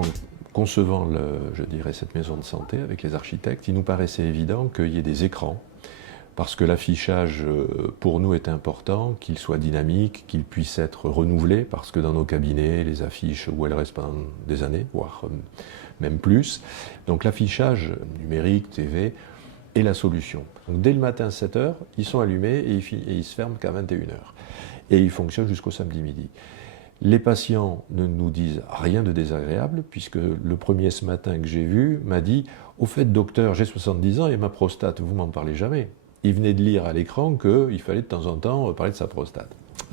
En concevant, je dirais, cette maison de santé avec les architectes, il nous paraissait évident qu'il y ait des écrans, parce que l'affichage, pour nous, est important, qu'il soit dynamique, qu'il puisse être renouvelé, parce que dans nos cabinets, les affiches, où elles restent pendant des années, voire même plus. Donc l'affichage numérique, TV, est la solution. Donc, dès le matin, 7 h, ils sont allumés et ils se ferment qu'à 21 h. Et ils fonctionnent jusqu'au samedi midi. Les patients ne nous disent rien de désagréable, puisque le premier ce matin que j'ai vu m'a dit « Au fait, docteur, j'ai 70 ans et ma prostate, vous m'en parlez jamais ». Il venait de lire à l'écran qu'il fallait de temps en temps parler de sa prostate.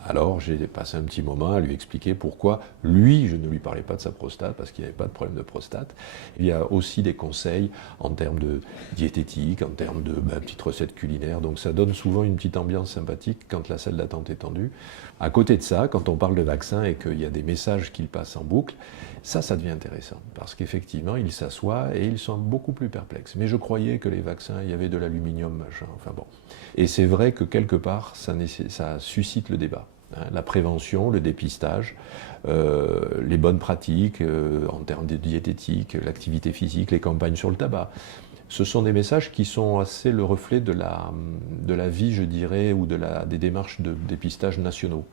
Alors j'ai passé un petit moment à lui expliquer pourquoi lui, je ne lui parlais pas de sa prostate, parce qu'il n'y avait pas de problème de prostate. Il y a aussi des conseils en termes de diététique, en termes de petites recettes culinaires, donc ça donne souvent une petite ambiance sympathique quand la salle d'attente est tendue. À côté de ça, quand on parle de vaccin et qu'il y a des messages qui passent en boucle, ça devient intéressant, parce qu'effectivement, ils s'assoient et ils sont beaucoup plus perplexes. Mais je croyais que les vaccins, il y avait de l'aluminium, machin, enfin bon. Et c'est vrai que quelque part, ça suscite le débat. La prévention, le dépistage, les bonnes pratiques en termes de diététique, l'activité physique, les campagnes sur le tabac. Ce sont des messages qui sont assez le reflet de la vie, je dirais, ou des démarches de dépistage nationaux.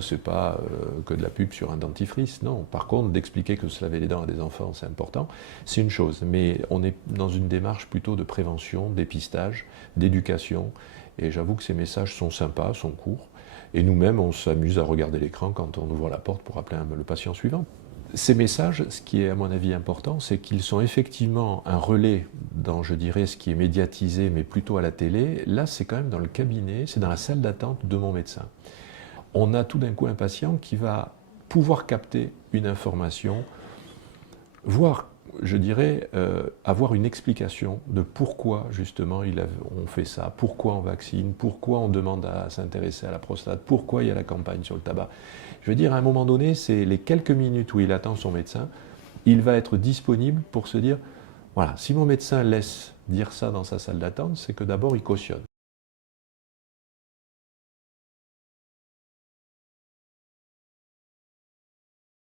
Ce n'est pas que de la pub sur un dentifrice, non. Par contre, d'expliquer que se laver les dents à des enfants, c'est important, c'est une chose. Mais on est dans une démarche plutôt de prévention, dépistage, d'éducation. Et j'avoue que ces messages sont sympas, sont courts. Et nous-mêmes, on s'amuse à regarder l'écran quand on ouvre la porte pour appeler le patient suivant. Ces messages, ce qui est à mon avis important, c'est qu'ils sont effectivement un relais dans, je dirais, ce qui est médiatisé, mais plutôt à la télé. Là, c'est quand même dans le cabinet, c'est dans la salle d'attente de mon médecin. On a tout d'un coup un patient qui va pouvoir capter une information, voire, je dirais, avoir une explication de pourquoi justement on fait ça, pourquoi on vaccine, pourquoi on demande à s'intéresser à la prostate, pourquoi il y a la campagne sur le tabac. Je veux dire, à un moment donné, c'est les quelques minutes où il attend son médecin, il va être disponible pour se dire, voilà, si mon médecin laisse dire ça dans sa salle d'attente, c'est que d'abord il cautionne.